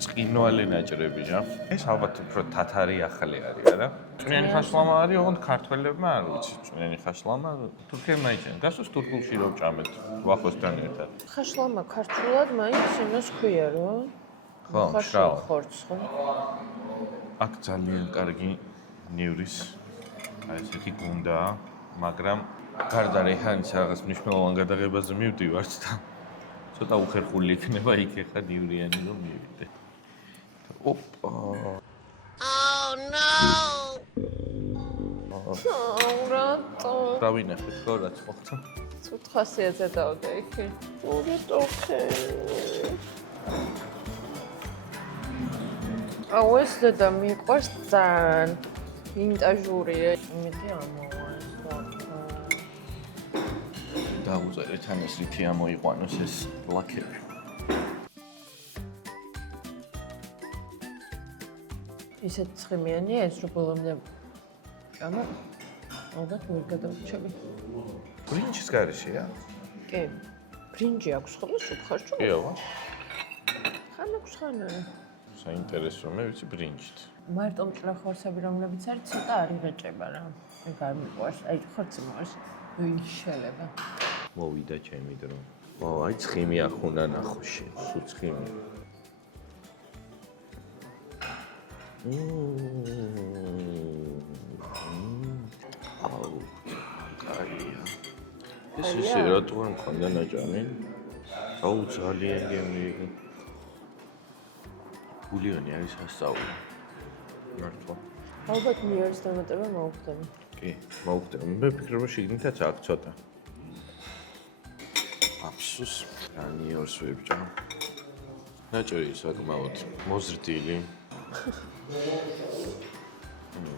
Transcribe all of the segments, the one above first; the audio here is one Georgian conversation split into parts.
წკინვალე ნაჭრებია. ეს ალბათ უფრო თათარი ახალი არის, არა? წვნიანი ხაშლამა არის, ოღონდ ქართველებმა არ ვიცი, წვნიანი ხაშლამა თურქებმა იჭერენ. გასოს თურქულში რომ ჭამეთ ვახოსთან ერთად. ხაშლამა ქართულად მაინც იმას ქვია, რომ ხო, ხაშლამ ხორცს, ხო? აქ ძალიან კარგი ნევრის ესეთი გუნდაა, მაგრამ გარდა რეჰანის რაღაც მნიშვნელოვან გადაღებაზე მივდივართ და ცოტა უხერხული იქნება იქ ახლა ნივრიანი რომ მივიდე. ოპა. Oh no! რატო? დავინახეთ ხო რაც მოხდა. ცუდ ხასიათზე დავდე იქი. ურიტოქე. აუ ეს და მიყვარს ძალიან ვინტაჟურია. იმითი ამოვა ეს და. დაუწერეთ ან ეს რითი ამოიყვანოს ეს ლაქები. ისეთ ცხიმიანია ეს რომ ბოლომდე ჭამა. ალბათ ვერ გადავრჩები. ბრინჯის გარეშეა? კი. ბრინჯი აქვს ხოლმე სუფხარჭო? კი, აბა. ხან აქვს ხან არა. საინტერესო მე ვიცი ბრინჯით. მარტო მჭრა ხორცები რომლებიც არის ცოტა არ იღეჭება რა. ეგ არ მიყვარს. აი ხორცი მოყარს. ვინშელება. მოვიდა ჩემი დრო. აი ცხიმი აქ უნდა ნახოში, სულ ცხიმი. აუ, კაია. ეს ისე რატო არ მქონდა ნაჭამი? აუ, ძალიან გემრიელი. გულიანი არის სასწაული. მართლა. ალბათ მიარის დამატება მოუხდება. კი, მოუხდება. მე ვფიქრობ, რომ შიგნითაც აქვს ცოტა. აფსუს, რანიორს ვებჭამ. ნაჭერი საკმაოდ მოზრდილი.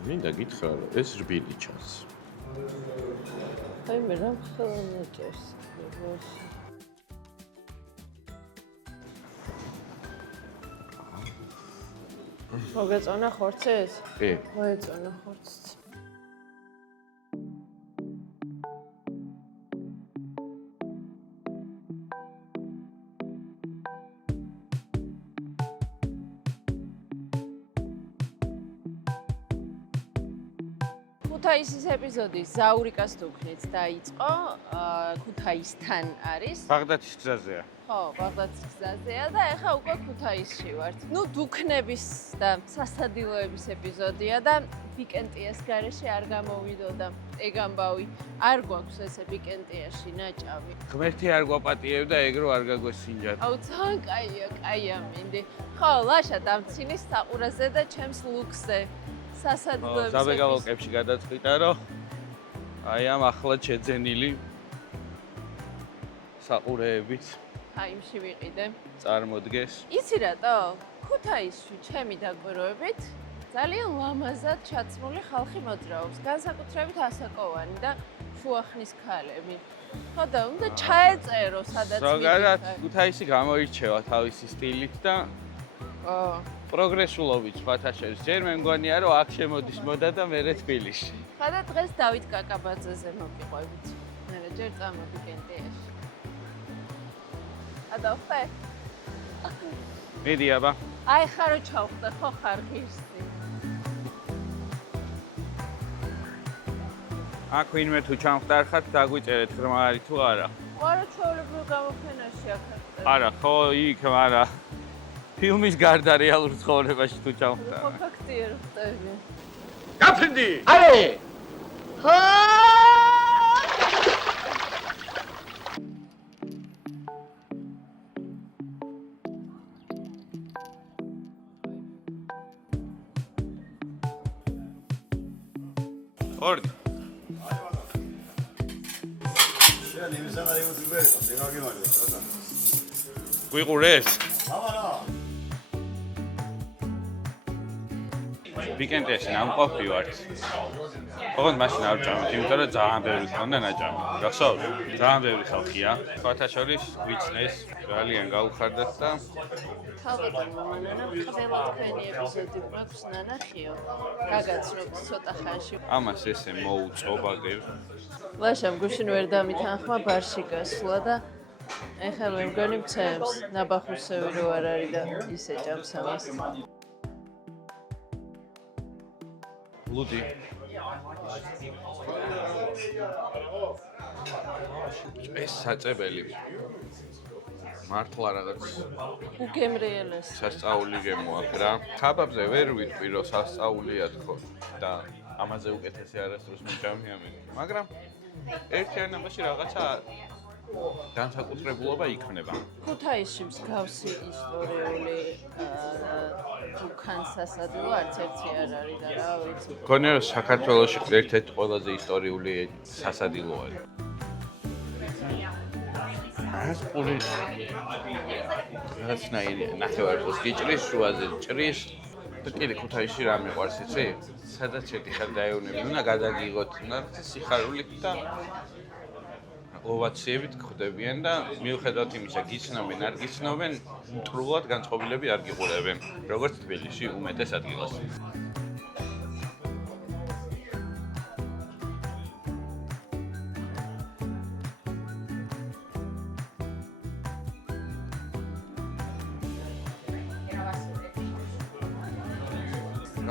მინდა გითხრა, რომ ეს რბილი ჩანს. აი მე რა ხელა ნაჭერს. მოგეწონა ხორცეს? კი. მოეწონა ხორცს. ქუთაისის ეპიზოდი ზაურიკას დუქნით დაიწყო. ქუთაისთან არის. ბაღდათის გზაზეა. ხო, ბაღდათის გზაზეა და ეხლა უკვე ქუთაისში ვართ. ნუ დუქნების და სასადილოების ეპიზოდია და პიკენტიას გარეშე არ გამოვიდო და ეგ ამბავი არ გვაქვს ესე პიკენტიაში ნაჭამი. ღმერთი არ გვაპატიებდა ეგ რო არ გაგვესინჯათ. აუ ძალიან კაია, კაია მინდი. ხო, ლაშა დამცინის საყურაზე და ჩემს ლუქსზე. სასადილოების საბეგალოკებში გადაწყვიტა რომ აი ამ ახლად შეძენილი საყურეებით ტაიმში ვიყიდე. წარმოდგეს. იცი რატო? ქუთაისში ჩემი დაკვირვებით ძალიან ლამაზად ჩაცმული ხალხი მოძრაობს, განსაკუთრებით ასაკოვანი და შუახნის ქალები. ხო და უნდა ჩაეწერო სადაც ზოგადად ქუთაისი გამოირჩევა თავისი სტილით და პროგრესულობით ფათაშერის. ჯერ მე მგონია რომ აქ შემოდის მოდა და მერე თბილისში. ხა და დღეს დავით კაკაბაძეზე მოვიყვებით. მერე ჯერ წამოდი კენტიაში. ადავხე? მიდი აბა. აი ხარო ჩავხდა ხო ხარ ღირსი. აქ ვინმე თუ ჩამხდარხათ დაგვიწერეთ ღრმა არის თუ არა. არა ჩვეულებრივ გამოფენაში აქ. არა, ხო იქ, არა. ფილმის გარდა რეალურ ცხოვრებაში თუ ჩამხდარ. ხო ფაქტია რომ ხტები. გაფრინდი! არე! ხო! ორდი. გვიყურეს? ვიკენდში ნამყოფი ვართ. ოღონდ მაშინ არ ვჭამთ, იმიტომ რომ ძალიან ბევრი ხონდა ნაჭამი. გახსოვთ? ძალიან ბევრი ხალხია. სხვათა შორის ვიცნეს, ძალიან გაუხარდათ და ხალხი მომანა ყველა თქვენი ეპიზოდი მაქვს ნანახიო. გაგაცნობთ ცოტა ხანში. ამას ესე მოუწო ბაგერ. ლაშამ გუშინ ვერ დამითანხმა ბარში გასვლა და ეხლა მე მგონი მცემს, ნაბახუსები რო არ არის და ისე ჭამს ამას. ლუდი. ეს საწებელი. მართლა რაღაც უგემრიელეს. სასწაული გემოაქვს რა. ხაბაბზე ვერ ვიტყვი რომ სასწაულია თქო და ამაზე უკეთესი არასდროს მიჭამი ამით. მაგრამ ერთიანობაში რაღაცა განსაკუთრებულობა იქნება. ქუთაისში მსგავსი ისტორიული დუქან-სასადილო არც ერთი არ არის და რა ვიცი. მგონია რომ საქართველოში ერთ-ერთი ყველაზე ისტორიული სასადილოა. ასპური რაღაცნაირი ნახევარფოს გიჭრის შუაზე ჭრის და კიდე ქუთაისში რა მიყვარს იცი? სადაც შედიხარ დაეუნები, უნდა გადაგიღოთ, უნდა სიხარულით და ოვაციებით გხვდებიან და მიუხედავად იმისა, გიცნობენ, არ გიცნობენ, მტრულად განწყობილები არ გიყურებენ, როგორც თბილისში უმეტეს ადგილას.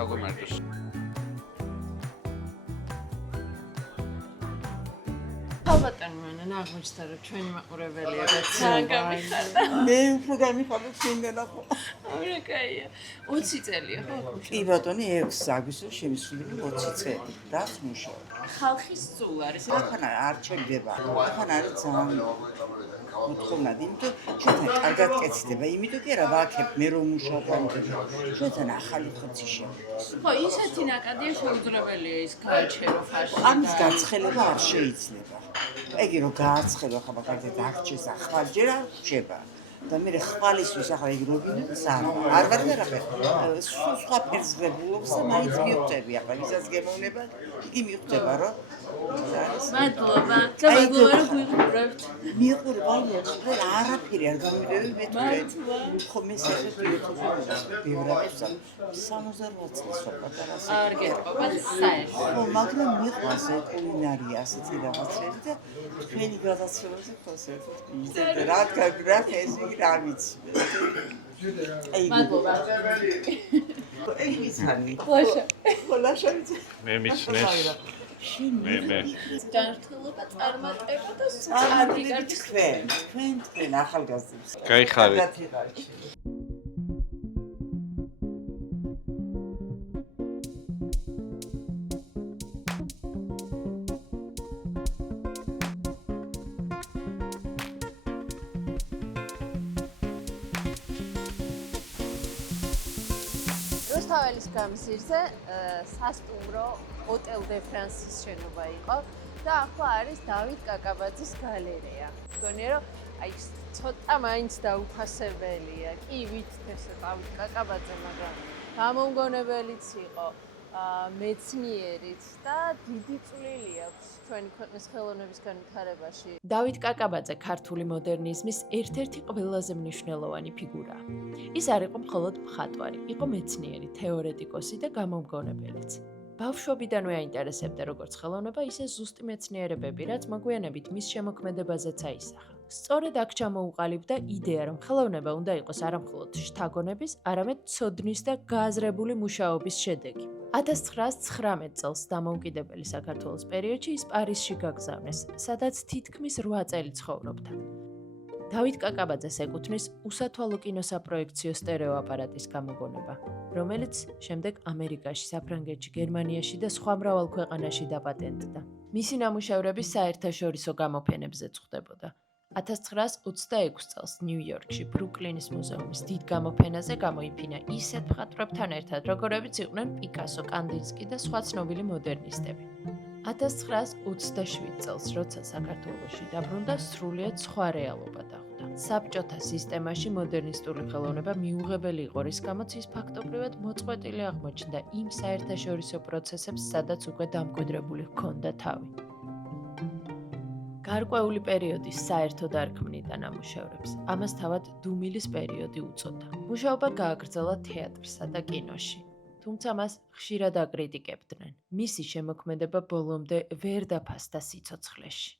გაგვიმართოს. ალბათ მან აღმოჩნდა რომ ჩვენი მაყურებელია და ძალიან გამიხარდა. მე უფრო გამიხარდა შენგანა ხო? არა კაია. 20 წელია ხო? კი ბატონი 6 ზაგვის შემისვლელი 20 წელი. რაც მუშაობ. ხალხის სულ არის. ახლა არ ჩერდება. ახლა არის ძალიან მოთხოვნად, იმიტომ ჩვენთან კარგად კეთდება, იმიტომ კი არა ვაკებ მე რომ მუშაობ ამიტომ. ჩვენთან ახალი ხოცი შემოდის. ხო, ისეთი ნაკადია შეუძლებელია ის გააჩერო ფაში. ამის გაცხელება არ შეიძლება. ეგ რომ გააცხელო ხა მაგალითად აღჭეს ახალჯერ არ რჩება. და მე ხვალისთვის ახლა ეგ რობინებს არ ვარ და რა სხვა პერსღებულობს და მაინც მიხვდები ახლა ვისაც გემოვნება იგი მიხვდება რომ მადლობა და მადლობა რომ გვიყურებთ მიყურებ აი არაფერი არ გამიდევი მე თვითონ ხო მე საერთოდ YouTube-ს ბევრად 68 წელს ვაპატარა არ გეტყობა საერთოდ ხო მაგრამ მიყვარს კულინარია ასეთი რაღაცები და თქვენი გადაცემაზე ხო საერთოდ მიზნები რა ეს რა ვიცი. მადლობა. ეგ ვიცანი. ლაშა. ლაშა ვიცი. მე მიცნეს. მე. ჯანმრთელობა წარმატება და წარმატებით თქვენ ახალგაზრდებს. გაიხარეთ. რუსთაველის გამზირზე სასტუმრო Hotel de France-ის შენობა იყო და ახლა არის დავით კაკაბაძის გალერეა. მგონია რომ აი ცოტა მაინც დაუფასებელია. კი ვიცით დავით კაკაბაძე, მაგრამ გამომგონებელიც იყო, მეცნიერიც და დიდი წვლილი აქვს ჩვენი ქვეყნის ხელოვნების განვითარებაში. დავით კაკაბაძე ქართული მოდერნიზმის ერთ-ერთი ყველაზე მნიშვნელოვანი ფიგურაა. ის არ იყო მხოლოდ მხატვარი, იყო მეცნიერი, თეორეტიკოსი და გამომგონებელიც. ბავშვობიდანვე აინტერესებდა როგორც ხელოვნება, ისე ზუსტი მეცნიერებები, რაც მოგვიანებით მის შემოქმედებაზეც აისახა. სწორედ აქ ჩამოუყალიბდა იდეა, რომ ხელოვნება უნდა იყოს არამხოლოდ შთაგონების, არამედ ცოდნის და გააზრებული მუშაობის შედეგი. 1919 წელს დამოუკიდებელი საქართველოს პერიოდში ის პარიზში გაგზავნეს, სადაც თითქმის 8 წელი ცხოვრობდა. დავით კაკაბაძეს ეკუთვნის უსათვალო კინოსაპროექციო სტერეოაპარატის გამოგონება, რომელიც შემდეგ ამერიკაში, საფრანგეთში, გერმანიაში და სხვა მრავალ ქვეყანაში დაპატენტდა. მისი ნამუშევრები საერთაშორისო გამოფენებზე წხვდებოდა. 1926 წელს ნიუ-იორკში ბრუკლინის მუზეუმის დიდ გამოფენაზე გამოიფინა ისეთ მხატვრებთან ერთად, როგორებიც იყვნენ პიკასო, კანდინსკი და სხვა ცნობილი მოდერნისტები. 1927 წელს, როცა საქართველოში დაბრუნდა, სრულიად სხვა რეალობა დახვდა. საბჭოთა სისტემაში მოდერნისტული ხელოვნება მიუღებელი იყო, რის გამოც ის ფაქტობრივად მოწყვეტილი აღმოჩნდა იმ საერთაშორისო პროცესებს, სადაც უკვე დამკვიდრებული ჰქონდა თავი. გარკვეული პერიოდის საერთოდ არ ქმნიდა ნამუშევრებს. ამას თავად დუმილის პერიოდი უწოდა. მუშაობა გააგრძელა თეატრსა და კინოში. თუმცა მას ხშირად აკრიტიკებდნენ. მისი შემოქმედება ბოლომდე ვერ დაფასდა სიცოცხლეში.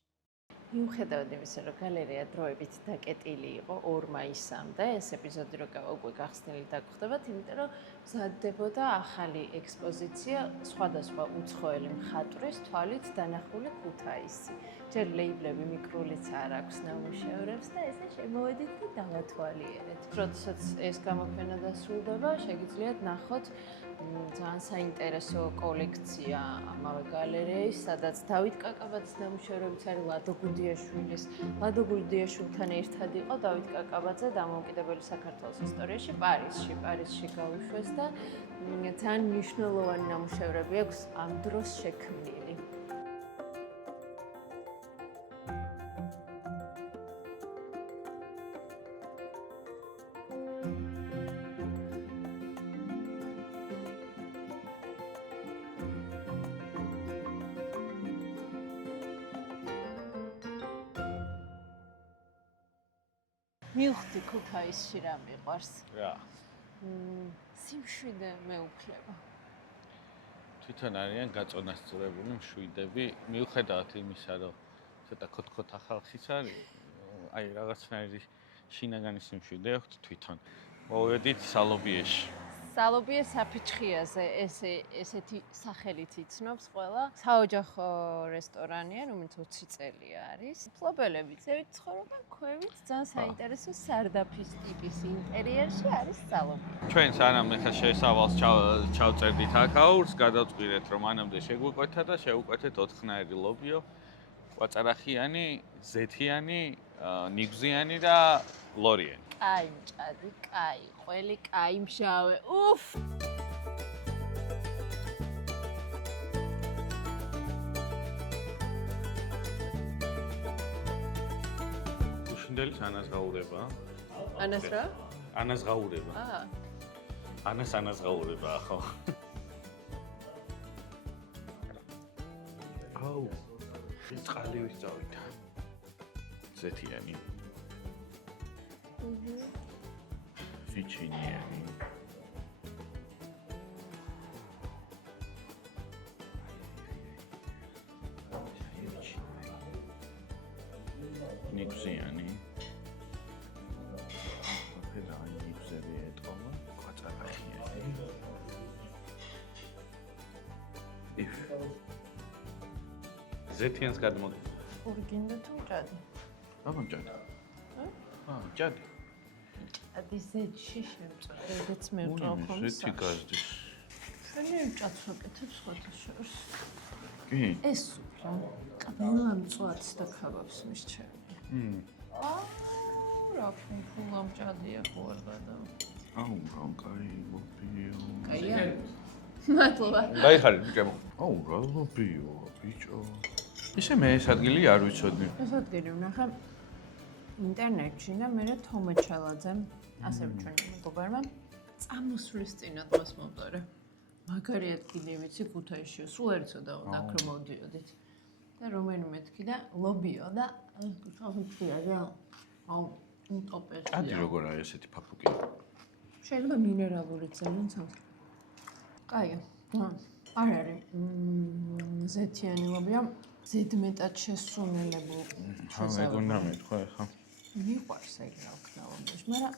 მიუხედავად იმისა, რომ გალერეა დროებით დაკეტილი იყო 2 მაისამდე, ეს ეპიზოდი რო უკვე გახსნილი დაგხვდებათ, იმიტომ რომ მზადდებოდა ახალი ექსპოზიცია სხვადასხვა უცხოელი მხატვრის თვალით დანახული ქუთაისი. ჯერ ლეიბლები მიკრულიც არ აქვს ნამუშევრებს და ესე შემოვედით და დავათვალიერეთ. როდესაც ეს გამოფენა დასრულდება, შეგიძლიათ ნახოთ ძალიან საინტერესო კოლექცია ამავე გალერეის, სადაც დავით კაკაბაძის ნამუშევრებიც არის ლადო გუდიაშვილთან ერთად იყო დავით კაკაბაძე დამოუკიდებელი საქართველოს ისტორიაში პარიზში გავიშვეს და ძალიან მნიშვნელოვანი ნამუშევრები აქვს ამ დროს შექმნილი. მივხვდი ქუთაისში რა მიყვარს. რა. სიმშვიდე მეუფლება. თვითონ არიან გაწონასწორებული მშვიდები, მიუხედავად იმისა, რომ ცოტა ქოთქოთა ხალხის არის, აი რაღაცნაირი შინაგანი სიმშვიდე აქვთ თვითონ. მოვედით სალობიეში. სალობიე საფიჩხიაზე ესეთი სახელით იცნობს ყველა. საოჯახო რესტორანია, რომელიც 20 წელი არის. ფლობელები წევით ცხოვრობენ ქვევით, ძალიან საინტერესო სარდაფის ტიპის ინტერიერში არის სალობიე. ჩვენ სანამ ეხლა შესავალს ჩავწერდით აქაურს, გადავწყვირეთ, რომ მანამდე შეგვიკვეთა და შევუკვეთეთ 4-ხნაირი ლობიო, ყვაწარახიანი, ზეთიანი, ნიგზიანი და ლორიანი. კაი მჭადი, კაი ყველი, კაი მშავე. უფ! უშინდელის ანაზღაურება. ანას რა? ანაზღაურება. ანაზღაურება, ხო. აუ. ის წყალივით წავიდა. ზეთიანი. ფიჩინიანი. ნიგზიანი. აფერაი ნიგზები ეტყობა, ყვაწარახიანი. ზეთიანს გადმოდი. ორიგინდა თუ მჭადი? აბა მჭადი. მჭადი. ადი ზეთში შემწვარი, რაც მე ვწავ ხოლმე. ზეთი გაზდის. შენი მჭადს ვაკეთებ სხვათა შორის. კი. ეს უფრო ყველა მწვადს და ქაბაბს მისჩერდი. რა ფუნფულა მჭადია ხო არ გადა. აუ, რა კაი ლობიო. კაია. მადლობა. გაიხარი ბიჭო. აუ, რა ლობიო, ბიჭო. ისე მე ეს ადგილი არ ვიცოდი. ეს ადგილი ვნახე ინტერნეტში და მე თომა ჩალაძემ ასე ჩვენი მეგობარმა წამოსვლის წინა დღეს მომწერე. მაგარი ადგილი ვიცი ქუთაისში, სულ არ იცოდა აქ რომ მოვდიოდით. და რომელიმე თქიდა ლობიო და ხალხია. აუ, ტოპეს. ადი როგორ არის ესეთი ფაფუკი? შეიძლება მინერალური ძალიან სამხრეთ. კაია. არ არის ზეთიანი ლობიო. ზედმეტად შესუნელებულ მეგონა მეთქვა ხა. მიყვარს ეგ რა ვქნა ლობიოში, მაგრამ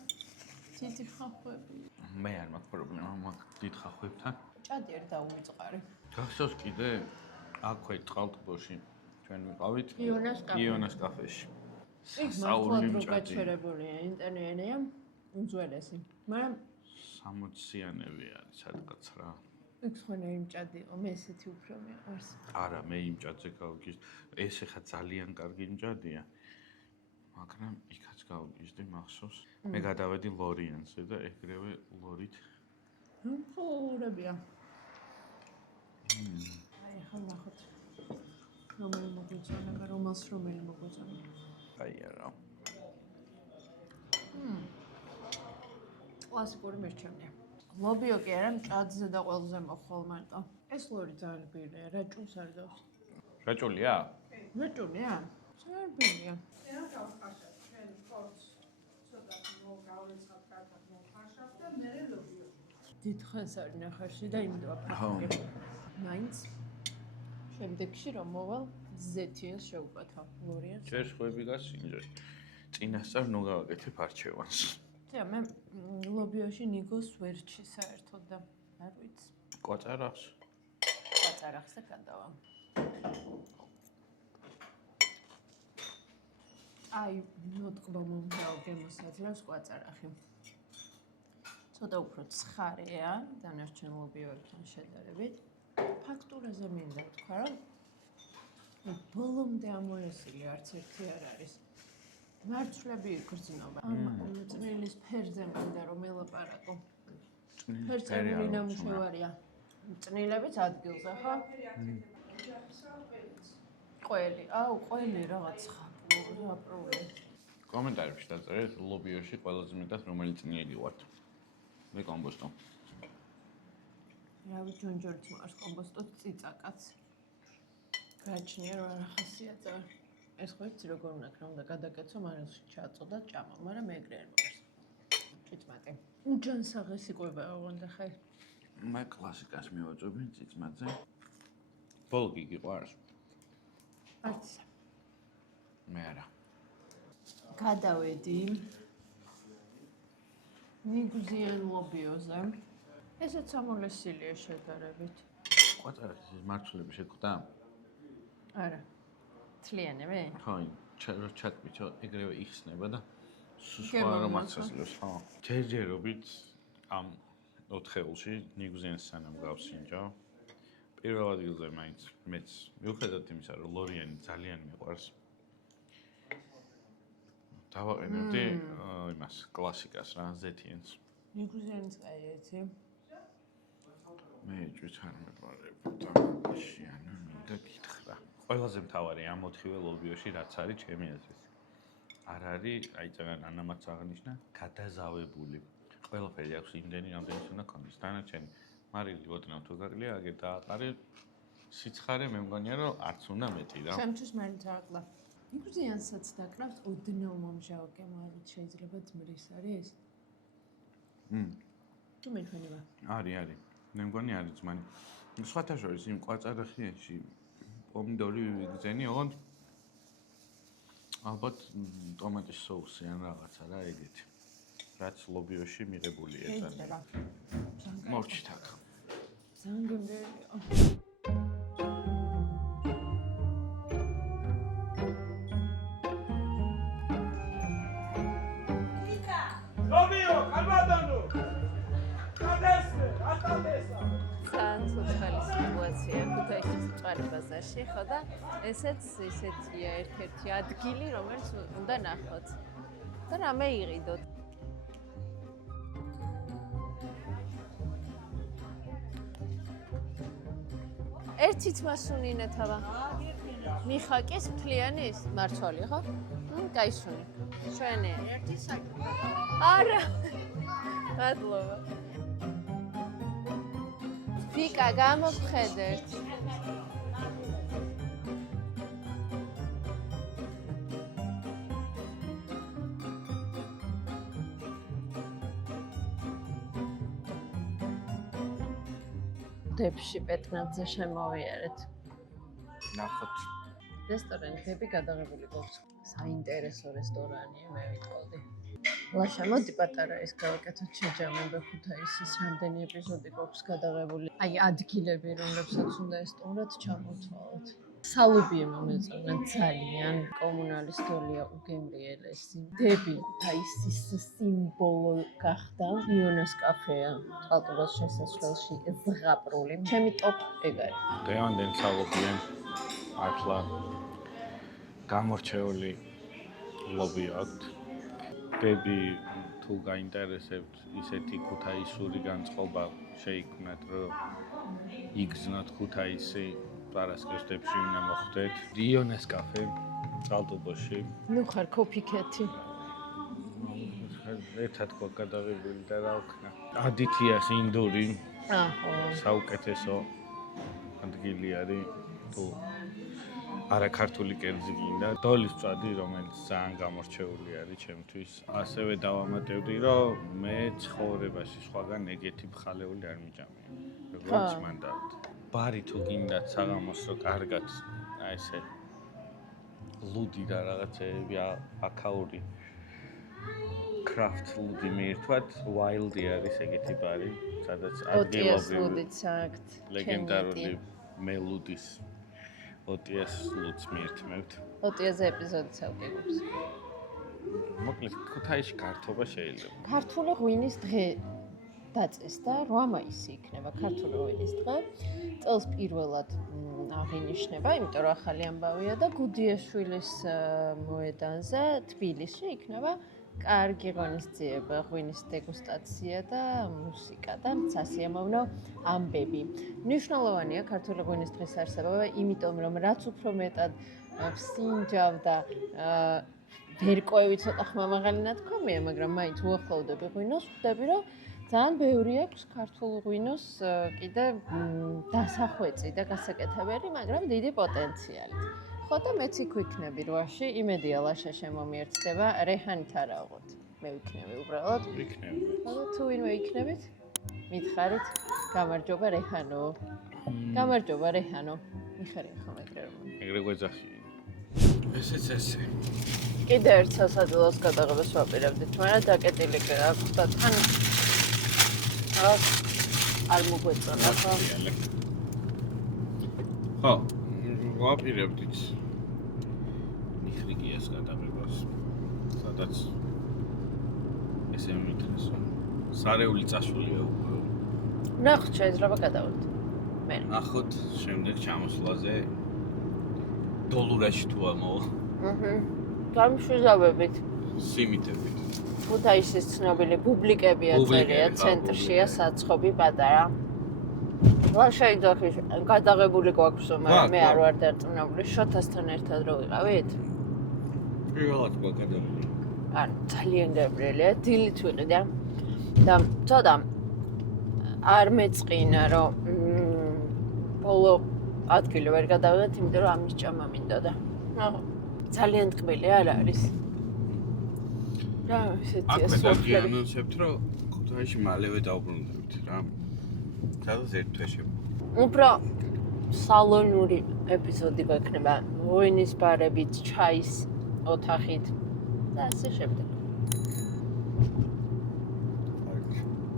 დიდი ხახვები. მე არ მაქვს პრობლემა მაგ დიდ ხახვებთან. ჭადი არ დაუვიწყარი. გახსოვს კიდე აქვე წყალტბოში ჩვენ ვიყავით იონას კაფეში. საული მჭადი. გაჩერებულია ინტერიერია უძველესი, მაგრამ 60-იანები არის სადღაც რა. იქ ხონერი მჭადი იყო, მე ესეთი უფრო მიყვარს. არა, მე იმ მჭადზე გავგის. ეს ხა ძალიან კარგი მჭადია. მაგრამ იქაც გავგიზდი მახსოვს. მე გადავედი ლორიანზე და ეგრევე ლორით. ხორებია. აი, ახლა ნახოთ. რომელი მოგვიწონა, რომელი მოგვიწონა. აი არა. კლასიკური მერჩემია. ლობიო კი არა, მჭადზე და ყველზე მოხვალ მარტო. ეს ლორი ძალიან ბირია, რაჭულს არ დავს. რაჭულია? რაჭულია? ძალიან ბირია. დიდ ხანს არის ნახარში და იმიტომ აფრიკე. მაინც შემდეგში რომ მოვალ ზეთიანს შევუპათავ. ლორიანს. ჯერ ხვები გასინჯერ. წინასწარ ნუ გავაკეთებ არჩევანს. ძა მე ლობიოში ნიგოს ვერჩი საერთოდ და არ ვიცი. კვაწარახს. კვაწარახს და გადავა. აი, ნოტყბა მომდაო გემოსაძრავს კვაწარახი. ცოტა უფრო ცხარეა დანარჩენ ლობიოებთან შედარებით. ფაქტურაზე მინდა თქვა, რომ ბოლომდე ამოესილი არც ერთი არ არის. მარცვლები იგრძნობა. ამ წნილის ფერზე მინდა რომ ელაპარაკო. ფერწერული ნამუშევარია. წნილებიც ადგილზე, ხო? ყველი, ყველი რაღაც ხაპრული. კომენტარებში დაწერეთ ლობიოში ყველაზე მეტად რომელი წნიელი ვართ. მე კომბოსტო. რავი ჯონჯორიც მოარს კომბოსტოს წიწაკაც. გაჩნია რომ არ ახასიათება. ეს ხო იცი როგორ უნდა ქნა უნდა გადაკეცო მარილში ჩაწოდა ჭამა, მაგრამ ეგრე არ მოარს. წიწმაკი. უჯანსაღეს იყვება ოღონდ ხე. მე კლასიკას მივაწვევი წიწმაძე. ბოლგი გიყვარს? არც. მე არა. გადავედი ნიგზიან ლობიოზე. ესეც ამოლესილია შედარებით. კვაწარახის მარცვლები შეგხვდა? არა. თლიანები? ხო, ჩატკბიჩო, ეგრევე იხსნება და სხვა რომაც ასლებს, ხო. ჯერჯერობით ამ 4 ხელში ნიგზიანს სანამ გავსინჯო. პირველ ადგილზე მაინც მეც მიუხედავად იმისა, რომ ლორიანი ძალიან მიყვარს. დავაყენებდი იმას კლასიკას რა, ზეთიანს. ნიგზიანიც კაი იცი. მე ჭვიც არ მეყარებოდა შიანა მინდა გითხრა. ყველაზე მთავარი ამ 4-ვე ლობიოში რაც არის ჩემი აზრით. არ არის, აი წაგან ანამაც აღნიშნა, გადაზავებული. ყველაფერი აქვს იმდენი, რამდენიც უნდა ქონდეს. დანარჩენი მარილი ოდნავ თუ გაკლია, აგერ დააყარე სიცხარე მე მგონია რომ არც უნდა მეტი რა. ჩემთვის მაინც აყლა. ნიგზიანსაც დაკრავს ოდნავ მომჟავო გემო არ ვიცი შეიძლება ძმრის არის? თუ მეჩვენება. არის. მე მგონი არის ძმანი. სხვათა შორის იმ კვაწარახიაში პომიდორი ვიგზენი, ოღონდ ალბათ ტომატის соуსი ან რაღაცა რა ეგეთი. რაც ლობიოში მიღებულია შეიძლება. მოვჭით აქ. ზანგებია. ლობიო, კალბატონო. გადასწრე, ატალესა. ცოცხალი სიტუაცია ქუთაისის მწვანე ბაზარში, ხო და ესეც ისეთია ერთ-ერთი ადგილი, რომელიც უნდა ნახოთ. და რამე იყიდოთ. ერთიც მასუნინა თავა. მიხაკის მთლიანი მარცვალი, ხო? კაისუნი. ჩვენი. ერთი საქმე. არა. მადლობა. ვიკა გამოვხედეთ. დებში პეტრნაძე შემოვიარეთ. ნახოთ. რესტორანი დები გადაღებული გვაქვს. საინტერესო რესტორანია, მე ვიტყოდი. ლაშა მოდი პატარა ის გავაკეთოთ შეჯამება ქუთაისის რამდენი ეპიზოდი გვაქვს გადაღებული. აი ადგილები რომლებსაც უნდა ესტუმრად ჩამოთვალოთ. სალუბიე მომეწონა ძალიან კომუნალისტოლია უგემრიელესი. დები ქუთაისის სიმბოლო გახდა. იონას კაფეა ტალტუბას შესასვლელში ზღაპრული. ჩემი ტოპ ეგ არის. დღევანდელ სალუბიე ახლა გამორჩეული ლობი აქვს. დები თუ გაინტერესებთ ისეთი ქუთაისური განწყობა შეიქმნათ, რომ იგრძნოთ ქუთაისი, პარასკევში უნდა მოხვდეთ. იონას კაფე წალტუბოში. ნუ ხარ კოფიკეთი. ერთად ყო გადაღებული და რა ვქნა. ადითიას ინდური საუკეთესო ადგილი არის თუ არა ქართული კერძი გინდა. დოლის წვადი, რომელიც ძალიან გამორჩეული არის ჩემთვის. ასევე დავამატებდი, რომ მე ცხოვრებაში სხვაგან ეგეთი მხალეული არ მიჭამია. როგორც მანდ. ბარი თუ გინდათ საღამოს რო კარგად აი ესე ლუდი და რაღაცეები აკაური craft ლუდი მიირთვათ, wild-ი არის ეგეთი ბარი, სადაც ოტიას ლუდიც აქვთ. ლეგენდარული მელუდის ოტიას ლუდს მიირთმევთ. ოტიაზე ეპიზოდიც ავგებობს. მოკლედ, ქუთაისში გართობა შეიძლება. ქართული ღვინის დღე დაწესდა 8 მაისი იქნება ქართული ღვინის დღე. წელს პირველად აღინიშნება, იმიტომ რომ ახალი ამბავია და გუდიაშვილის მოედანზე თბილისში იქნება კარგი ღონისძიება, ღვინის დეგუსტაცია და მუსიკა და სასიამოვნო ამბები. მნიშვნელოვანია ქართული ღვინის დღის არსებობა, იმიტომ რომ რაც უფრო მეტად ვსინჯავ და ვერკოები ცოტა ხმამაღალი ნათქვამია, მაგრამ მაინც უახლოვდები ღვინოს, ხვდები რომ ძალიან ბევრი აქვს ქართულ ღვინოს კიდე დასახვეწი და გასაკეთებელი, მაგრამ დიდი პოტენციალით. ხო და მეც იქ ვიქნები 8-ში, იმედია ლაშა შემომიერთდება, რეჰანით არა ვღოთ. მე ვიქნები უბრალოდ. ვიქნები. ხო და თუ ვინმე იქნებით, მითხარით, გამარჯობა რეჰანო. გამარჯობა რეჰანო. მიხარია ხომ ეგრე რომ. ეგრე გვეძახი. ესეც ესე. კიდე ერთ სასადილოს გადაღებას ვაპირებდით, მაგრამ დაკეტილი აქვს და თან არ მოგვეწონა ხო? ხო, ვაპირებდით მიხრიგიას გადაღებას, სადაც ესე მითხრეს, რომ სარეული წასულია უკვე. ნახოთ, შეიძლება გადავიდეთ. მე. ნახოთ, შემდეგ ჩამოსვლაზე დოლურაში თუ ამოვა. გამშვიდობებით. სიმიტებით. ქუთაისის ცნობილი ბუბლიკებია წერია, ცენტრშია საცხობი პატარა. ლაშა იძახის გადაღებული გვაქვს, მაგრამ მე არ ვარ დარწმუნებული, შოთასთან ერთად რო ვიყავით? პირველად გვაკადებული. ანუ ძალიან გაბრელია, დილით ვიყიდა და ცოტა არ მეწყინა, რომ ბოლო ადგილი ვერ გადავიღეთ, იმიტომ რომ ამის ჭამა მინდოდა. ძალიან ტკბილი არ არის. რა ისეთია აკვე სოფლები. დაგიანონსებთ, რომ ქუთაისში მალევე დავბრუნდებით რა. სადაც ერთ თვეში. უფრო სალონური ეპიზოდი გვექნება, ღვინის ბარებით, ჩაის ოთახით და ასე შემდეგ.